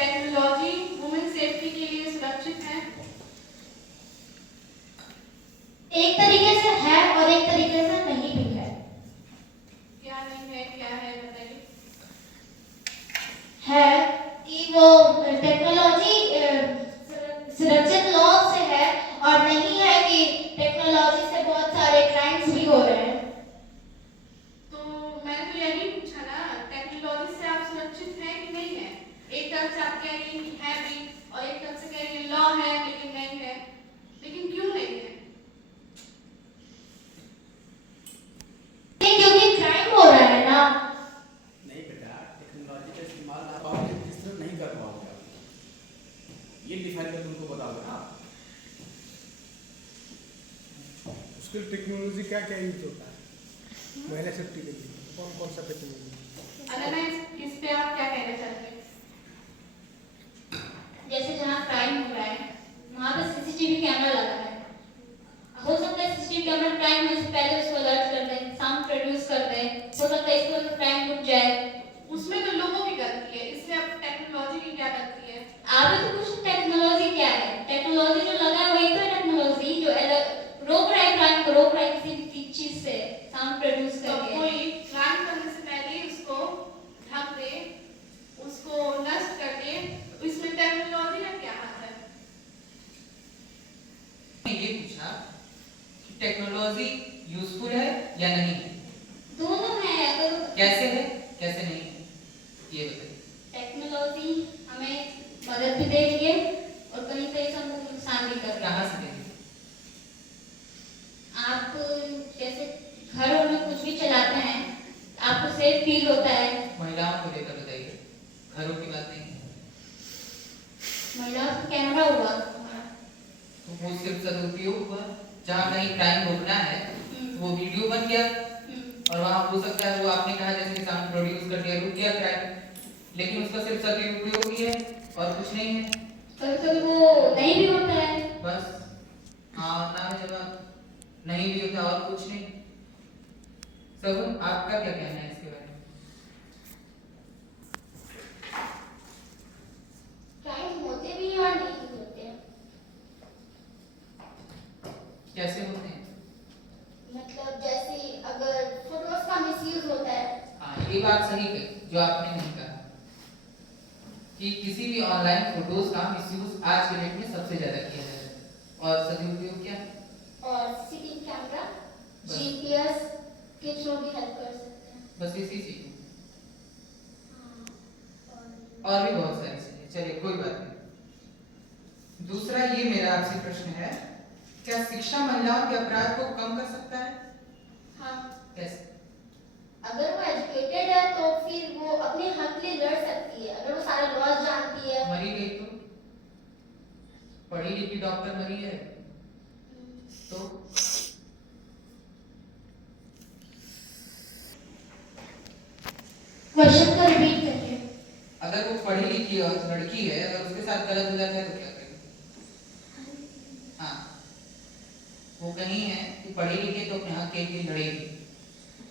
Technology women safety के लिए सुरक्षित है? एक तरीके से है और एक तरीके से नहीं भी है। क्या नहीं है, क्या है बताइए। है कि वो टेक्नोलॉजी सुरक्षित लॉ से है, और नहीं है कि टेक्नोलॉजी से बहुत सारे क्राइम्स भी हो रहे हैं। तो मैंने तो यही पूछा ना, टेक्नोलॉजी से आप सुरक्षित हैं कि नहीं है? एक तरफ से आप कह रही हैं कि है भी, और एक तरफ से कह रही हैं लॉ है लेकिन नहीं है। लेकिन क्यों नहीं है? क्योंकि क्राइम हो रहा है ना। नहीं बेटा, टेक्नोलॉजी का इस्तेमाल आप पाओगे किस तरह नहीं कर पाओगे आप, ये डिफाइन कर तुमको बताओगे ना। उसके टेक्नोलॉजी क्या क्या यूज होता है महिला सेफ्टी के लिए, कौन कौन सा टेक्नोलॉजी? अनन्या, इस पे आप क्या कहना चाहते हैं? जैसे जहाँ क्राइम हो रहा है वहाँ पे सीसीटीवी कैमरा लगा है। हो सकता है सीसीटीवी कैमरा क्राइम होने से पहले उसको अलर्ट कर दें, साउंड प्रोड्यूस कर दें, हो सकता है इसको तो क्राइम रुक जाए। उसमें तो लोगों की गलती है, इसमें अब टेक्नोलॉजी की क्या गलती है? आगे तो कुछ टेक्नोलॉजी क्या है, टेक्नोलॉजी जो लगा है वही तो है टेक्नोलॉजी जो रोक रहा है क्राइम को, रोक रहा है किसी भी चीज से साउंड प्रोड्यूस तो करके। कोई क्राइम करने से पहले ही उसको ढक दे, उसको नष्ट कर दे, तो इसमें टेक्नोलॉजी का क्या हाथ है? ये पूछा कि टेक्नोलॉजी यूजफुल है या नहीं? दोनों है। अगर कैसे है कैसे नहीं है ये बताइए। टेक्नोलॉजी हमें मदद भी दे रही है और कहीं कहीं से हमको नुकसान भी कर रहा है। कहाँ से देंगे? आप जैसे घरों में कुछ भी चलाते हैं आपको सेफ फील होता है। महिलाओं को लेकर बताइए, घरों की बात नहीं है। महिलाओं का कैमरा हुआ हमारा, तो वो सिर्फ सदुपयोग हुआ, जहाँ कहीं क्राइम रोकना है तो वो वीडियो बन गया, और वहाँ हो सकता है वो आपने कहा जैसे साउंड प्रोड्यूस कर दिया, रुक गया क्राइम, लेकिन उसका सिर्फ सदुपयोग ही है और कुछ नहीं है। कभी कभी वो नहीं भी होता है। बस हाँ ना है जवाब, नहीं भी होता और कुछ नहीं। सब आपका क्या कहना है इसके बारे में? क्राइम होते भी हैं और नहीं भी होते हैं। कैसे होते हैं? मतलब जैसे अगर फोटोज का मिसयूज होता है। हाँ ये बात सही कही जो आपने नहीं कहा कि किसी भी ऑनलाइन फोटोज का मिसयूज आज के डेट में सबसे ज्यादा किया जाता है, और सदुपयोग क्या? और सीसीटीवी कैमरा, जीपीएस के थ्रू भी हेल्प कर सकते हैं। बस इसी चीज और भी बहुत सारी चीजें। चलिए कोई बात नहीं। दूसरा ये मेरा आपसे प्रश्न है, क्या शिक्षा महिलाओं के अपराध को कम कर सकता है? हाँ, कैसे? अगर वो एजुकेटेड है तो फिर वो अपने हक के लिए लड़ सकती है। अगर वो सारे लॉज जानती है। मरी गई तो? पढ़ी लिखी डॉक्टर मरी है तो? क्वेश्चन को रिपीट करिए। अगर वो पढ़ी लिखी और लड़की है, अगर उसके साथ गलत हो जाता है तो क्या करेंगे? हाँ, वो कहीं है कि पढ़ी लिखी तो अपने हक के लिए लड़ेगी,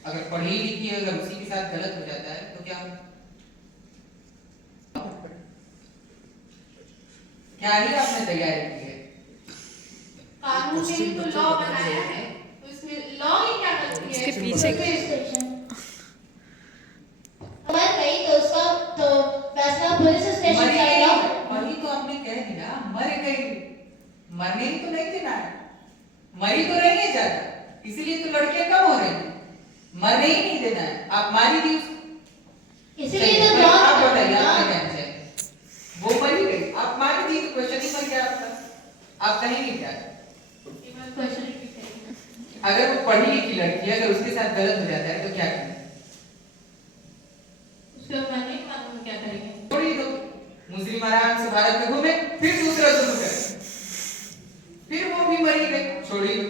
अगर पढ़ी लिखी अगर उसी के साथ गलत हो जाता है तो क्या होगा? क्या ही आपने तैयारी की है? कानून ने ही तो लॉ बनाया है, तो इसमें लॉ की क्या गलती है? इसके पीछे मर गई तो उसका तो फैसला पुलिस स्टेशन मरी का गई, लॉ। वही तो आपने कह दिया, मर गई, मरने ही तो नहीं देना है, मरी तो रही है ज्यादा, इसीलिए तो लड़कियां कम हो रही हैं, मरने ही नहीं देना है। आप मारी थी उसको, इसीलिए तो लॉ आप बताइए आप क्या कहना चाहिए? वो मरी गई, आप मारी थी तो क्वेश्चन ही मर गया आपका, आप कहेंगे क्या? क्वेश्चन रिपीट करिए। अगर वो पढ़ी लिखी लड़की है, अगर उसके साथ गलत हो जाता है तो क्या करें? उसके बाद नहीं कानून क्या करेंगे? छोड़ी दो, मुस्लिम आराम से भारत में घूमे, फिर दूसरा शुरू करे, फिर वो भी मरी गई, छोड़ी दो।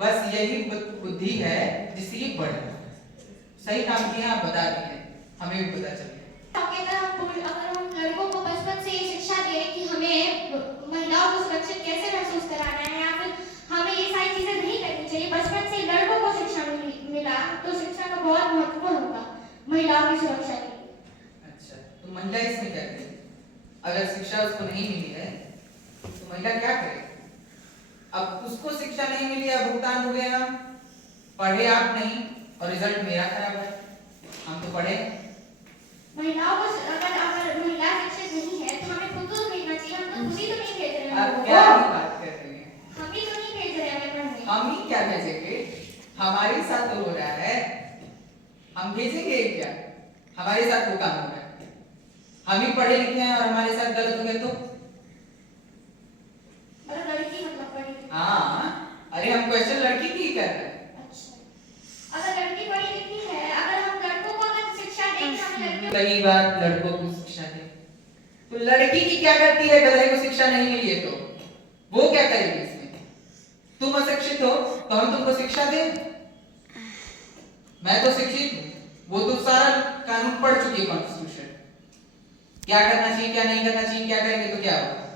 बस यही बुद्धि है जिससे ये बढ़ सही काम किया, आप बता रही हैं, हमें भी पता चल गया। अगर हम लड़कों को बचपन से ये शिक्षा दें कि हमें महिलाओं को सुरक्षित कैसे महसूस कराना है, या फिर हमें ये सारी चीजें नहीं करनी चाहिए, बचपन से लड़कों को शिक्षा मिला तो शिक्षा का बहुत महत्वपूर्ण होगा महिलाओं की सुरक्षा के लिए। अच्छा, तो महिला इसमें क्या करेगी? अगर शिक्षा उसको नहीं मिली है तो महिला क्या करे? अब उसको शिक्षा नहीं मिली है, भुगतान हो गया, पढ़े आप नहीं और रिजल्ट मेरा खराब है, हम तो पढ़े। महिलाओं को अगर महिला शिक्षित नहीं है तो हमें खुद तो भेजना चाहिए, हम तो खुद ही तो नहीं भेज रहे हैं आप उनको। क्या ही बात कर रहे हैं? हम ही तो नहीं भेज रहे हैं हमें पढ़ने। हम ही क्या भेजेंगे? हमारे साथ तो हो रहा है, हम भेजेंगे क्या? हमारे साथ वो काम हो रहा है, हम ही पढ़े लिखे हैं और हमारे साथ गलत हो गए तो? मतलब लड़की मतलब पढ़ी। हाँ, अरे हम क्वेश्चन लड़की की ही कर रहे हैं। अच्छा, अगर लड़की पढ़ी लिखी है, अगर हम लड़कों को अगर शिक्षा दें कि हमें लड़कियों कई बार लड़कों को शिक्षा दे, तो लड़की की क्या करती है? गधे को शिक्षा नहीं मिली है तो वो क्या करेगी इसमें? तुम अशिक्षित हो तो हम तुमको शिक्षा दें? मैं तो शिक्षित हूँ, वो तो सारा कानून पढ़ चुकी है, कॉन्स्टिट्यूशन, क्या करना चाहिए क्या नहीं करना चाहिए, क्या करेंगे तो क्या होगा।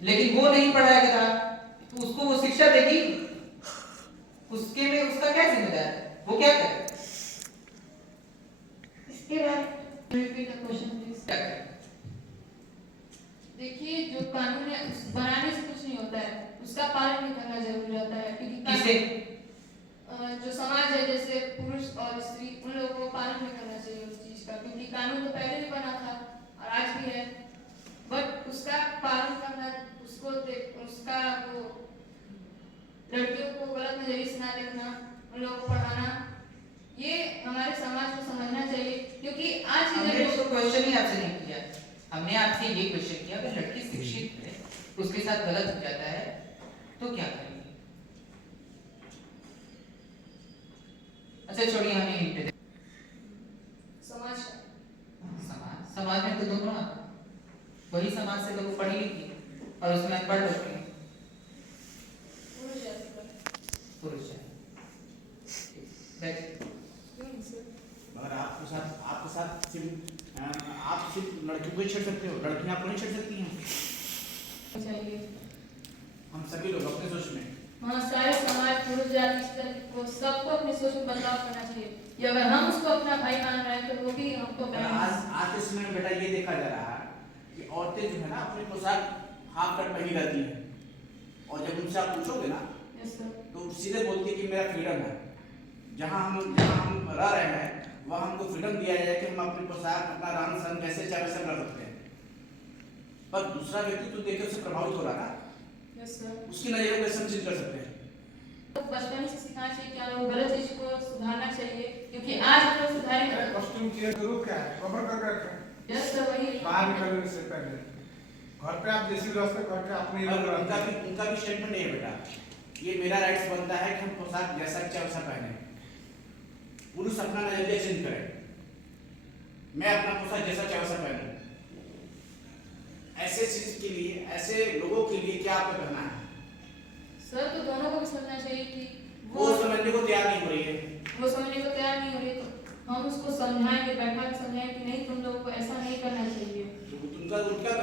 लेकिन वो नहीं पढ़ा है गधा, तो उसको वो शिक्षा देगी? उसके में उसका क्या जिम्मेदार है, वो क्या करे? इसके बाद Repeat the question, please. क्या करे? देखिए, जो कानून है उस बनाने से कुछ नहीं होता है, उसका पालन भी करना जरूरी रहता है, क्योंकि किसे? जो समाज है, जैसे पुरुष और स्त्री, उन लोगों को पालन भी करना चाहिए उस चीज का, क्योंकि कानून तो पहले भी बना था और आज भी है, बट उसका पालन करना, उसका वो लड़कियों को गलत नजरिए से ना देखना, उन लोगों को पढ़ाना, ये हमारे समाज को समझना चाहिए, क्योंकि आज की हमने जनरेशन तो क्वेश्चन ही आपसे नहीं किया, हमने आपसे ये क्वेश्चन किया, अगर लड़की शिक्षित है, उसके साथ गलत हो जाता है तो क्या करेंगे? अच्छा छोड़िए, हमें हिंट दे। समाज समाज में तो दोनों आता है। वही समाज से लोग पढ़ी लिखी और उसमें अनपढ़ लोग हैं, पुरुष जाति पर। पुरुष है। बैठिए। मगर आपके साथ सिर्फ आप सिर्फ लड़कियों को ही छेड़ सकते हो, लड़कियां आपको नहीं छेड़ सकती हैं। चाहिए हम सभी लोग अपने सोच में, हाँ, सारे समाज, पुरुष जाति, स्त्री को सबको अपनी सोच में बदलाव करना चाहिए, कि अगर हम उसको अपना भाई मान रहे हैं तो वो भी हमको आज के समय में बेटा ये देखा जा रहा है कि औरतें जो है ना अपनी पोशाक हाफ कट पहनी रहती हैं, और जब उनसे आप पूछोगे ना तो सीधे बोलती है कि मेरा फ्रीडम है, जहाँ हम रह रहे हैं वहाँ हमको फ्रीडम दिया जाए कि हम अपनी पोशाक, अपना रहन सहन जैसे चाहे वैसे रह सकते हैं। पर दूसरा व्यक्ति तो देख के उससे प्रभावित हो रहा है ना, उसकी नजरों को कैसे हम चेंज कर सकते हैं? तो बचपन से सिखाना चाहिए कि हमें गलत चीज को सुधारना चाहिए, क्योंकि आज हम लोग सुधारेंगे। कॉस्ट्यूम की जरूरत क्या है? कवर कर रखें। यस सर, वही बाहर निकलने से पहले घर पे आप जैसी व्यवस्था करके अपने ही लोग रहते हैं। उनका भी स्टेटमेंट नहीं है बेटा, ये मेरा राइट्स बनता है कि हम पोशाक जैसा चाहे वैसा पहने, पुरुष अपना नजरिया चेंज करे, मैं अपना पोशाक जैसा चाहे वैसा पहनूं। ऐसे चीज के लिए, ऐसे लोगों के लिए क्या आपको करना है? सर, तो दोनों को भी समझना चाहिए कि वो समझने को तैयार नहीं हो रही है, वो समझने को तैयार नहीं हो रही, तो हम उसको समझाएंगे, बैठा के समझाएंगे कि नहीं, तुम लोगों को ऐसा नहीं करना चाहिए। तो उनका